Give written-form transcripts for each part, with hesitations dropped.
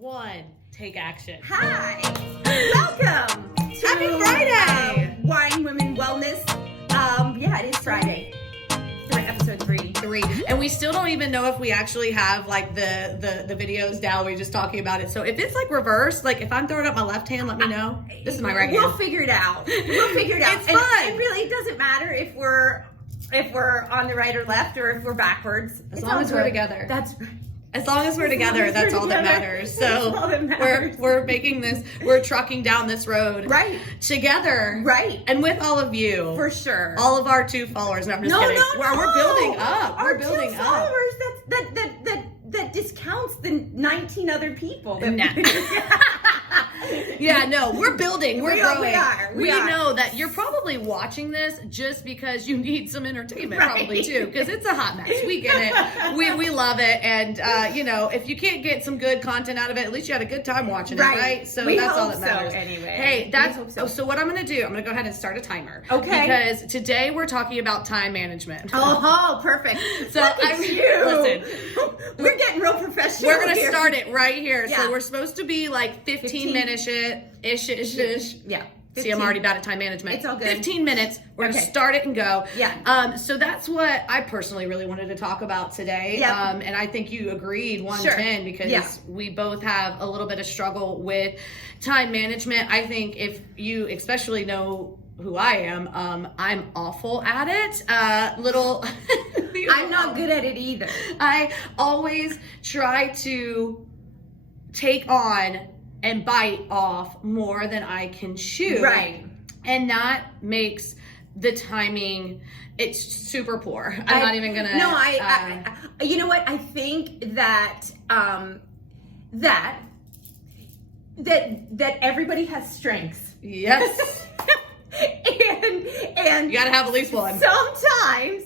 one, take action. Hi, welcome to Happy Friday! Wine Women Wellness. It is Friday. Episode 3. And we still don't even know if we actually have like the videos down. We're just talking about it. So if it's like reversed, like if I'm throwing up my left hand, let me know. This is my right hand. We'll figure it out. It's and fun. it really doesn't matter if we're on the right or left, or if we're backwards. As long as we're together. That's right. As long as we're together, that's all that matters. So all that matters. we're making this, we're trucking down this road together, and with all of you, for sure. all of our 2 followers. No, I'm just kidding. We're building up. Our We're building 2 up. followers. That discounts the 19 other people. Yeah, no, we're building. We're growing. We are. Know that you're probably watching this just because you need some entertainment, probably too, because it's a hot mess. We get it. We love it, and if you can't get some good content out of it, at least you had a good time watching it, right? So that's all that matters. Anyway, hey, so what I'm gonna do? I'm gonna go ahead and start a timer. Okay. Because today we're talking about time management. Oh, perfect. So listen. We're getting real professional. We're gonna start it right here. Yeah. So we're supposed to be like 15 minutes ish. Yeah. 15. See, I'm already bad at time management. It's all good. 15 minutes. We're gonna start it and go. Yeah. So that's what I personally really wanted to talk about today. Yeah. And I think you agreed 110 because we both have a little bit of struggle with time management. I think if you especially know who I am, I'm awful at it. I'm not good at it either. I always try to take on and bite off more than I can chew. Right. And that makes the timing, it's super poor. I'm not even gonna. No, you know what? I think that that everybody has strengths. Yes. and you gotta have at least one. Sometimes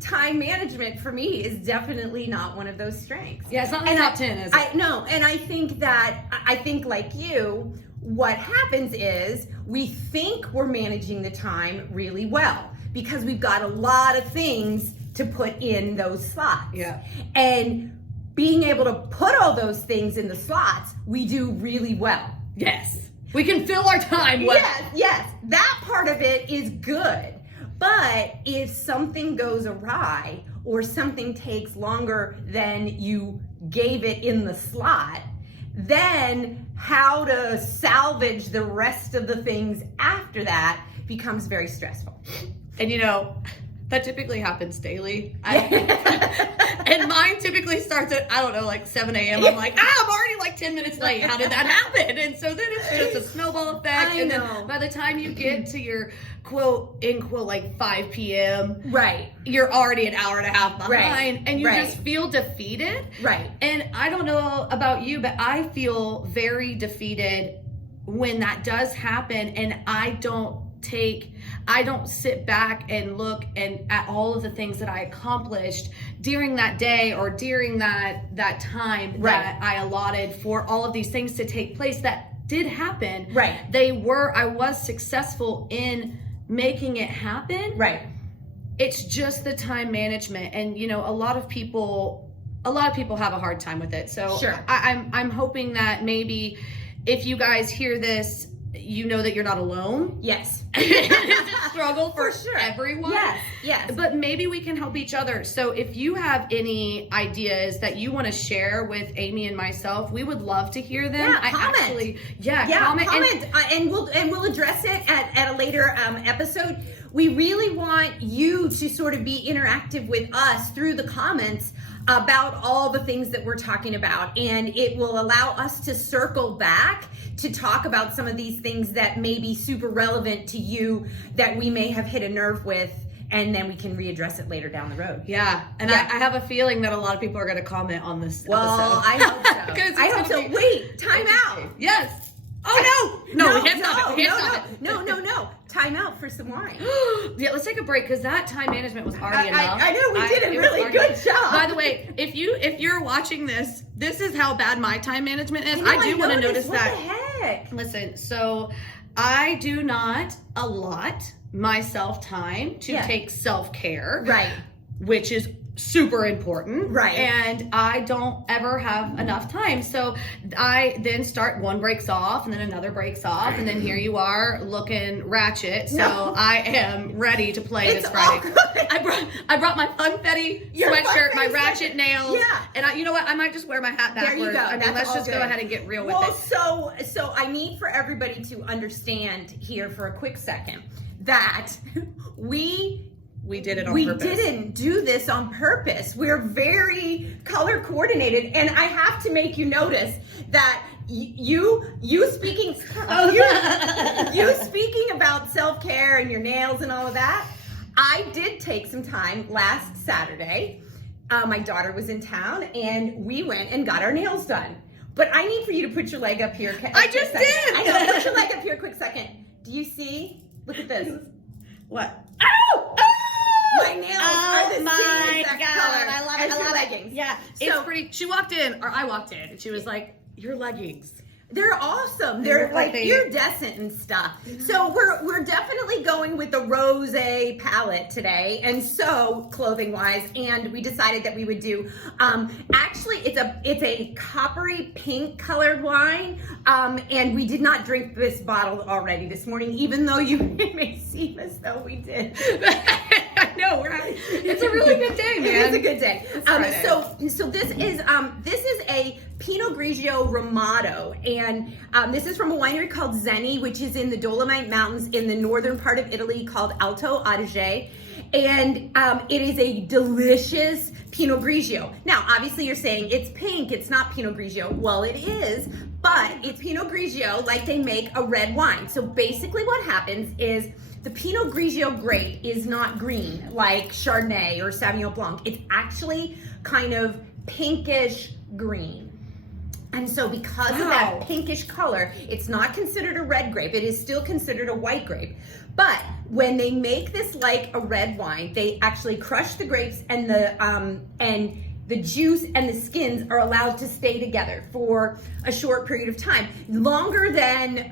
time management for me is definitely not one of those strengths. Yeah, it's not in the top 10, is it? No, and I think like you, what happens is we think we're managing the time really well because we've got a lot of things to put in those slots. Yeah. And being able to put all those things in the slots, we do really well. Yes. We can fill our time well. Yes. That part of it is good. But if something goes awry or something takes longer than you gave it in the slot, then how to salvage the rest of the things after that becomes very stressful. And that typically happens daily. And mine typically starts at, 7 a.m. I'm like, I'm already like 10 minutes late. How did that happen? And so then it's just a snowball effect. I know. Then by the time you get to your quote, like 5 p.m., right, you're already an hour and a half behind. Right. And you just feel defeated. Right. And I don't know about you, but I feel very defeated when that does happen and I don't sit back and look at all of the things that I accomplished during that day or during that time that I allotted for all of these things to take place that did happen. Right. I was successful in making it happen. Right. It's just the time management. And a lot of people have a hard time with it. So sure. I'm hoping that maybe if you guys hear this, you know that you're not alone. Yes. It's a struggle for sure. everyone. Yes. But maybe we can help each other. So if you have any ideas that you want to share with Amy and myself, we would love to hear them. Comment. Comment. And we'll address it at a later episode. We really want you to sort of be interactive with us through the comments about all the things that we're talking about, and it will allow us to circle back to talk about some of these things that may be super relevant to you that we may have hit a nerve with, and then we can readdress it later down the road. Yeah, and I have a feeling that a lot of people are going to comment on this episode. Well, I hope so. I hope so. Wait, time out. Yes. Oh, no. We can't stop it. No. Time out for some wine. Yeah, let's take a break because that time management was already enough. I know we did a really good job. By the way, if you're watching this is how bad my time management is. I do want to notice that. What the heck? Listen, so I do not allot myself time to take self-care. Right. Which is super important. Right. And I don't ever have enough time. So I then start, one breaks off and then another breaks off. And then here you are looking ratchet. So No. I am ready to play It's this Friday. all good. I brought my Funfetti Your sweatshirt, my Funfetti ratchet sweatshirt. nails. Yeah. And you know what? I might just wear my hat There you backwards. go. I mean, That's let's all just go good. ahead and get real with Well, it. so I need for everybody to understand here for a quick second that we did it on we purpose. didn't do this on purpose. We're very color coordinated, and I have to make you notice that you speaking you speaking about self-care and your nails and all of that. I did take some time last Saturday. My daughter was in town, and we went and got our nails done. But I need for you to put your leg up here. I just did. I know. Put your leg up here a quick second. Do you see? Look at this. What? My nails are the same exact color I love as it. your I love leggings. it. Yeah, So- it's pretty. She walked in, or I walked in, and she was like, "Your leggings." They're awesome. They They're look like like they- iridescent and stuff. So we're definitely going with the rose palette today, and so clothing wise, and we decided that we would do. Actually, it's a coppery pink colored wine, and we did not drink this bottle already this morning, even though it may seem as though we did. I know we're having. It's a really good day, man. It's a good day. Friday. So this is a Pinot Grigio Ramato, and this is from a winery called Zeni, which is in the Dolomite Mountains in the northern part of Italy, called Alto Adige, and it is a delicious Pinot Grigio. Now, obviously, you're saying it's pink; it's not Pinot Grigio. Well, it is, but it's Pinot Grigio like they make a red wine. So basically, what happens is the Pinot Grigio grape is not green like Chardonnay or Sauvignon Blanc. It's actually kind of pinkish green. And so because of that pinkish color, it's not considered a red grape. It is still considered a white grape. But when they make this like a red wine, they actually crush the grapes, and the juice and the skins are allowed to stay together for a short period of time, longer than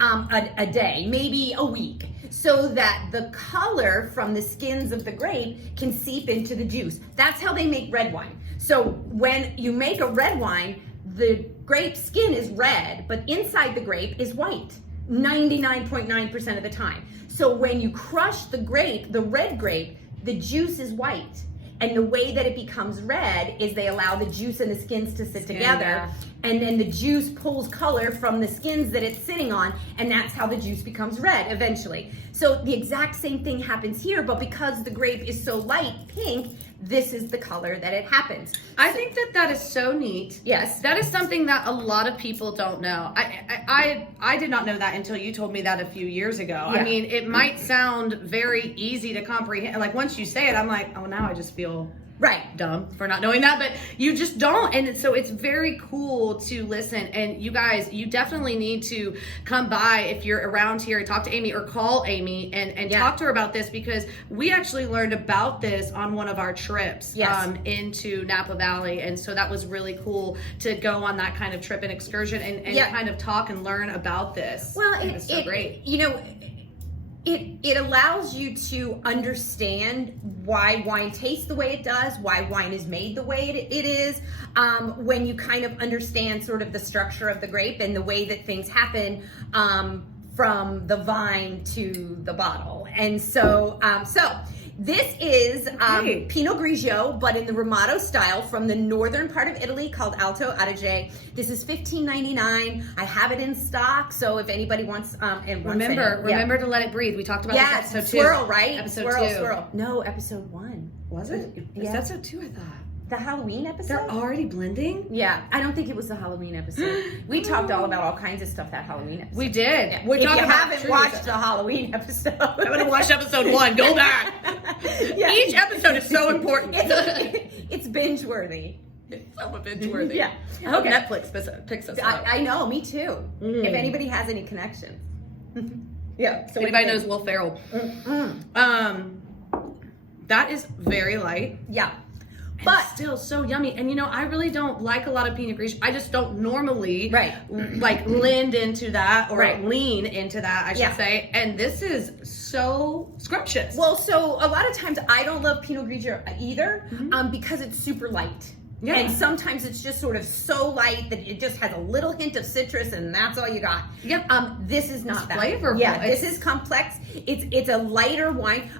a day, maybe a week, so that the color from the skins of the grape can seep into the juice. That's how they make red wine. So when you make a red wine, the grape skin is red, but inside the grape is white, 99.9% of the time. So when you crush the grape, the red grape, the juice is white. And the way that it becomes red is they allow the juice and the skins to sit together, yeah. and then the juice pulls color from the skins that it's sitting on, and that's how the juice becomes red eventually. So the exact same thing happens here, but because the grape is so light pink, this is the color that it happens. I think that is so neat. Yes. That is something that a lot of people don't know. I did not know that until you told me that a few years ago. Yeah. I mean, it might sound very easy to comprehend. Like once you say it, I'm like, oh, now I just feel Right. dumb for not knowing that, but you just don't. And so it's very cool to listen. And you guys, you definitely need to come by if you're around here and talk to Amy, or call Amy and Yeah. talk to her about this, because we actually learned about this on one of our trips Yes. into Napa Valley. And so that was really cool to go on that kind of trip and excursion and Yeah. kind of talk and learn about this. Well, it was so great. You know, it allows you to understand why wine tastes the way it does, why wine is made the way it is, when you kind of understand sort of the structure of the grape and the way that things happen from the vine to the bottle. And so, this is Okay. Pinot Grigio, but in the Ramato style, from the northern part of Italy, called Alto Adige. This is $15.99. I have it in stock, so if anybody wants, Remember to let it breathe. We talked about Yes, this episode 2. swirl, right? Episode swirl, 2. swirl. No, episode 1. Was it? Yeah. That's episode 2, I thought. The Halloween episode? They're already blending? Yeah, I don't think it was the Halloween episode. We talked all about all kinds of stuff that Halloween episode. We did. Yeah. We're If you talking about haven't watched the Halloween episode, I would have watched episode 1. Go back. Yeah. Each episode is so important. It's binge worthy. It's so binge worthy. Yeah. I hope Okay. Netflix picks us up. I know, me too. Mm. If anybody has any connections. Yeah. So If anybody knows Will Ferrell. Mm. That is very light. Yeah. But it's still so yummy. And you know, I really don't like a lot of Pinot Grigio. I just don't normally like lend into that or lean into that, I should say. And this is so scrumptious. Well, so a lot of times I don't love Pinot Grigio either, because it's super light. Yeah. And sometimes it's just sort of so light that it just has a little hint of citrus, and that's all you got. Yep. This is not that. Flavorful. Yeah, this is complex. It's a lighter wine.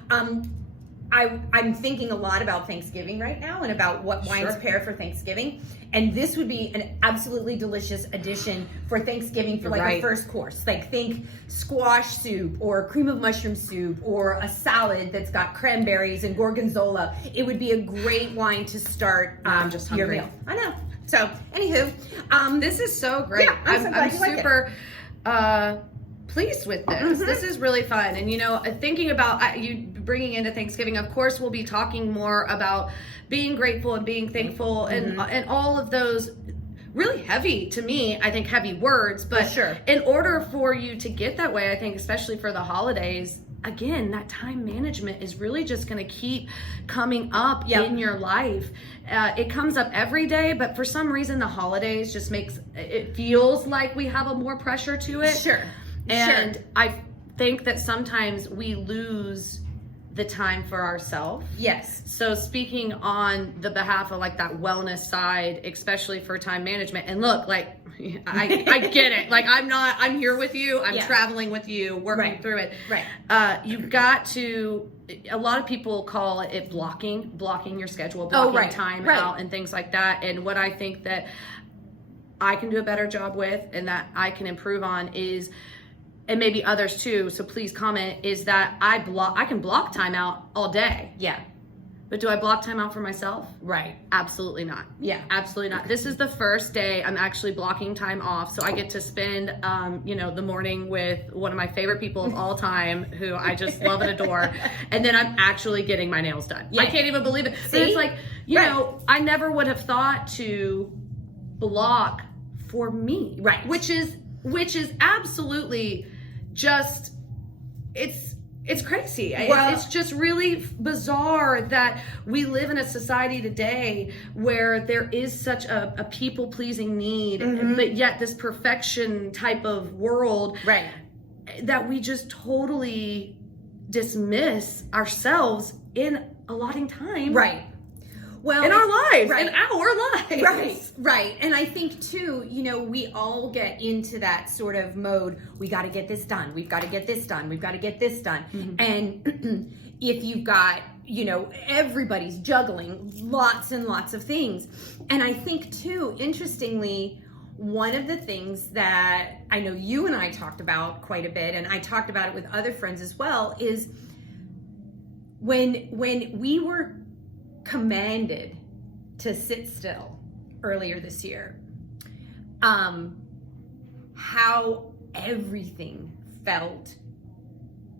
I'm thinking a lot about Thanksgiving right now and about what wines pair for Thanksgiving. And this would be an absolutely delicious addition for Thanksgiving for like a first course. Like think squash soup or cream of mushroom soup or a salad that's got cranberries and gorgonzola. It would be a great wine to start just your hungry. meal. I know. So anywho, this is so great. Yeah, I'm so super pleased with this. This is really fun. And you know, thinking about you bringing into Thanksgiving, of course, we'll be talking more about being grateful and being thankful and all of those really heavy, to me, I think heavy words. But in order for you to get that way, I think, especially for the holidays, again, that time management is really just going to keep coming up in your life. It comes up every day, but for some reason, the holidays just makes it feels like we have a more pressure to it. And I think that sometimes we lose the time for ourselves. Yes. So speaking on the behalf of like that wellness side, especially for time management, and look, like I get it. Like I'm here with you. I'm traveling with you, working through it. You've got to, a lot of people call it blocking your schedule, blocking time out and things like that. And what I think that I can do a better job with and that I can improve on is, and maybe others too, so please comment, is that I can block time out all day. Yeah. But do I block time out for myself? Right. Absolutely not. Yeah. Absolutely not. This is the first day I'm actually blocking time off. So I get to spend, the morning with one of my favorite people of all time who I just love and adore. And then I'm actually getting my nails done. Yeah. I can't even believe it. But it's like, you know, I never would have thought to block for me. Right. Which is absolutely just, it's crazy. Well, it's just really bizarre that we live in a society today where there is such a people-pleasing need, but yet this perfection type of world that we just totally dismiss ourselves in allotting time. Well, in our lives, in our lives. Right. And I think too, you know, we all get into that sort of mode. We got to get this done. We've got to get this done. We've got to get this done. And if you've got, you know, everybody's juggling lots and lots of things. And I think too, interestingly, one of the things that I know you and I talked about quite a bit, and I talked about it with other friends as well, is when we were commanded to sit still earlier this year, how everything felt.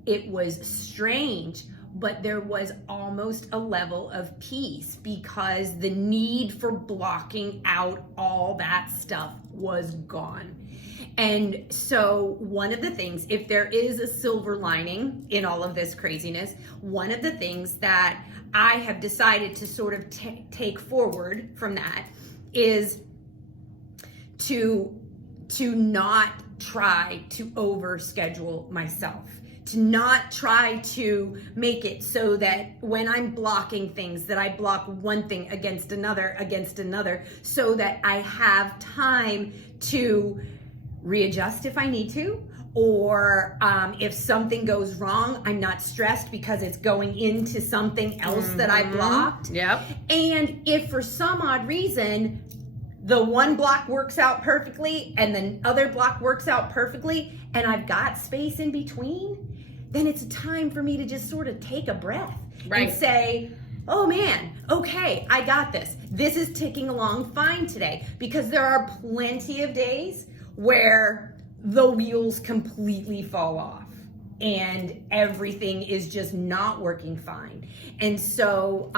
It was strange, but there was almost a level of peace because the need for blocking out all that stuff was gone. And so one of the things, if there is a silver lining in all of this craziness, one of the things that I have decided to sort of take forward from that is to not try to overschedule myself, to not try to make it so that when I'm blocking things that I block one thing against another, so that I have time to readjust if I need to, or if something goes wrong, I'm not stressed because it's going into something else that I blocked. And if for some odd reason the one block works out perfectly and the other block works out perfectly and I've got space in between, then it's a time for me to just sort of take a breath and say, oh man, okay, I got this. This is ticking along fine today, because there are plenty of days where the wheels completely fall off and everything is just not working fine. And so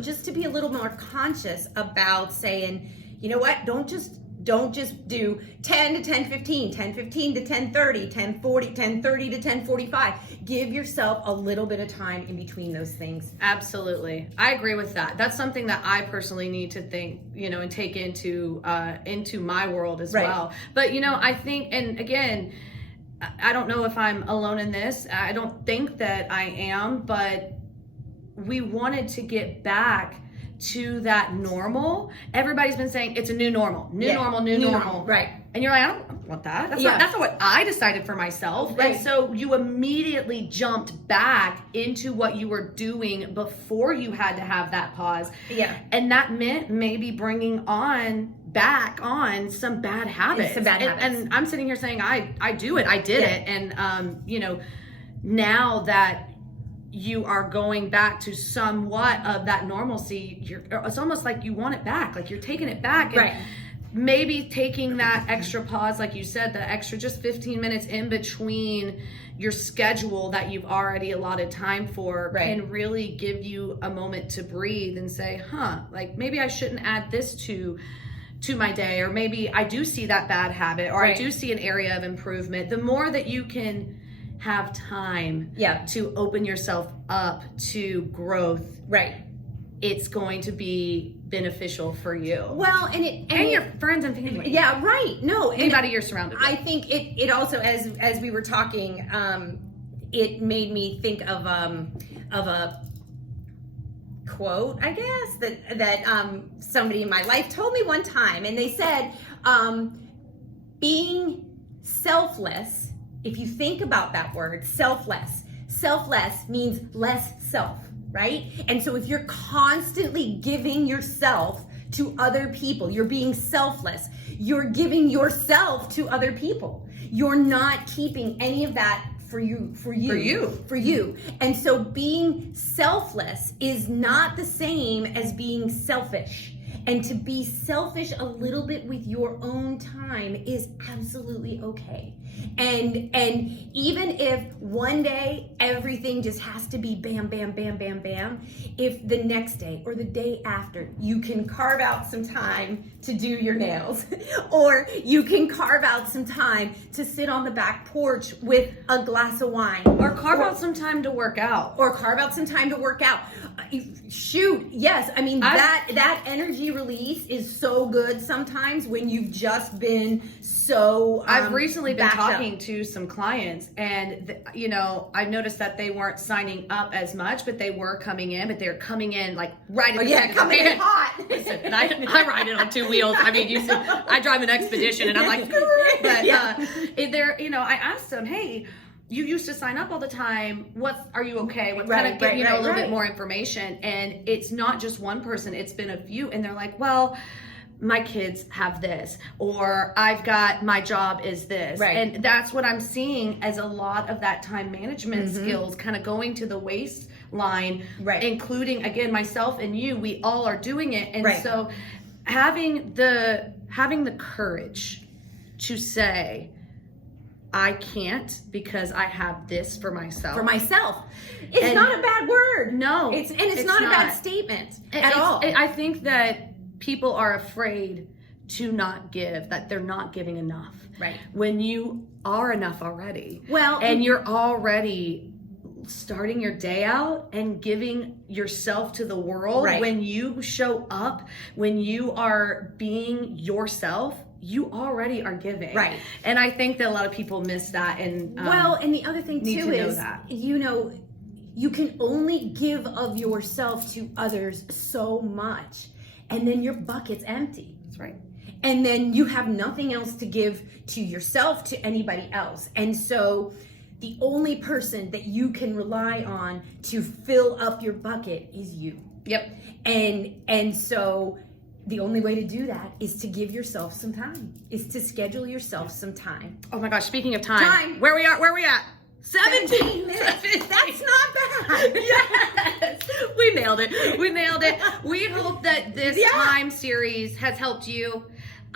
just to be a little more conscious about saying, you know what, don't just Don't just do 10 to 10:15, 10:15 to 10:30, 10:40, 10:30 to 10:45. Give yourself a little bit of time in between those things. Absolutely. I agree with that. That's something that I personally need to think, and take into my world as well. But, I think, and again, I don't know if I'm alone in this. I don't think that I am, but we wanted to get back to that normal. Everybody's been saying it's a new normal, new normal. Right. And you're like, I don't want that. That's not what I decided for myself. Right. And so you immediately jumped back into what you were doing before you had to have that pause. Yeah. And that meant maybe bringing back on some bad habits. And I'm sitting here saying, I do it. I did it. And, now that you are going back to somewhat of that normalcy, it's almost like you want it back. Like you're taking it back. And right. Maybe taking that extra pause, like you said, the extra just 15 minutes in between your schedule that you've already allotted time for can really give you a moment to breathe and say, like maybe I shouldn't add this to my day, or maybe I do see that bad habit, or I do see an area of improvement. The more that you can have time to open yourself up to growth, it's going to be beneficial for you. Well, and your friends and family. Yeah, right. No, anybody you're surrounded with. I think it also, as we were talking, it made me think of a quote, I guess, that somebody in my life told me one time, and they said, being selfless. If you think about that word, selfless means less self, right? And so if you're constantly giving yourself to other people, you're being selfless, you're giving yourself to other people. You're not keeping any of that for you. And so being selfless is not the same as being selfish. And to be selfish a little bit with your own time is absolutely okay. And even if one day everything just has to be bam, bam, bam, bam, bam, if the next day or the day after you can carve out some time to do your nails, or you can carve out some time to sit on the back porch with a glass of wine, or carve out some time to work out, shoot, yes. I mean, that energy release is so good sometimes when you've just been so I've recently been talking to some clients, and I've noticed that they weren't signing up as much, but they were coming in, but they're coming in like right at coming in hot. Listen, and I ride it on two wheels. I mean, I drive an Expedition, and I'm like, I asked them, hey, you used to sign up all the time. Are you okay? What's kind of getting a little bit more information? And it's not just one person, it's been a few. And they're like, well, my kids have this, or my job is this. Right. And that's what I'm seeing as a lot of that time management skills kind of going to the waistline, including, again, myself and you, we all are doing it. And so having the courage to say, I can't because I have this for myself. It's not a bad word. No. It's not a bad statement at all. I think that people are afraid to not give, that they're not giving enough. Right. When you are enough already. Well, and you're already starting your day out and giving yourself to the world. When you show up, when you are being yourself, you already are giving. Right. And I think that a lot of people miss that. And and the other thing too is, you can only give of yourself to others so much, and then your bucket's empty. That's right. And then you have nothing else to give to yourself, to anybody else. And so the only person that you can rely on to fill up your bucket is you. Yep. And so the only way to do that is to give yourself some time, is to schedule yourself some time. Oh my gosh, speaking of time. Where we at? 17 minutes. That's not bad. Yes. We nailed it. We hope that this time series has helped you.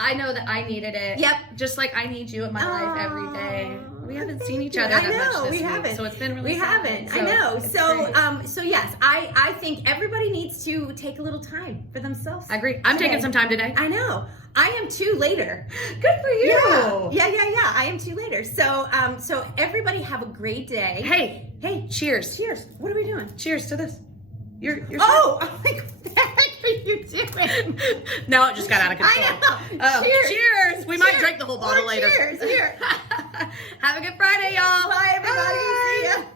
I know that I needed it. Yep. Just like I need you in my life every day. We haven't seen each you. other I that know, much this we week, haven't. so it's been really We sad. haven't. So I know. it's So great. so yes, I think everybody needs to take a little time for themselves. I agree. I'm taking some time today. I know. I am too later. Good for you. Yeah. I am too later. So so everybody have a great day. Hey, cheers. Cheers. What are we doing? Cheers to this. You're Oh, I'm like, what the heck are you doing? Now it just got out of control. I know. Oh, Cheers. cheers. We might Cheers. drink the whole bottle Oh, later. Cheers. Here. Have a good Friday, y'all. Bye, everybody. Bye. See ya.